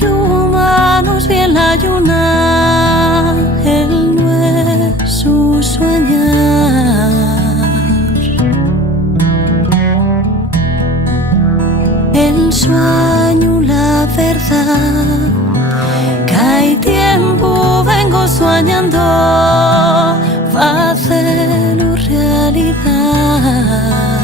lluma nos vi en la lluna, el no es su soñar. El sueño, la verdad, que hay tiempo vengo soñando, hacerlo realidad.